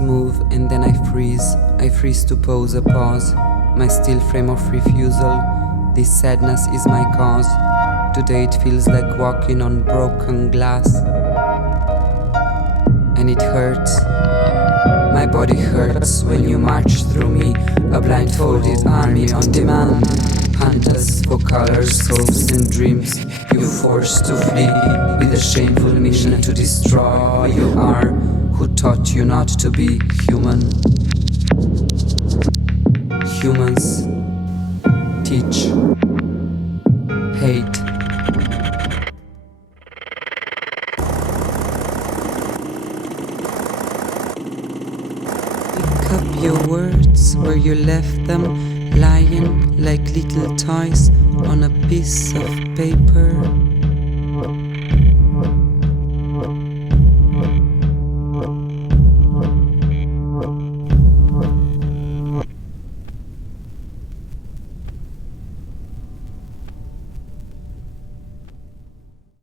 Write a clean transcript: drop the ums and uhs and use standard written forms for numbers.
Move and then I freeze to pose a pause, my still frame of refusal, this sadness is my cause, today it feels like walking on broken glass, and it hurts, my body hurts when you march through me, a blindfolded army on demand, hunters for colors, hopes and dreams, you forced to flee, with a shameful mission to destroy, you are who taught you not to be human. Humans teach hate. Pick up your words where you left them, lying like little toys on a piece of paper.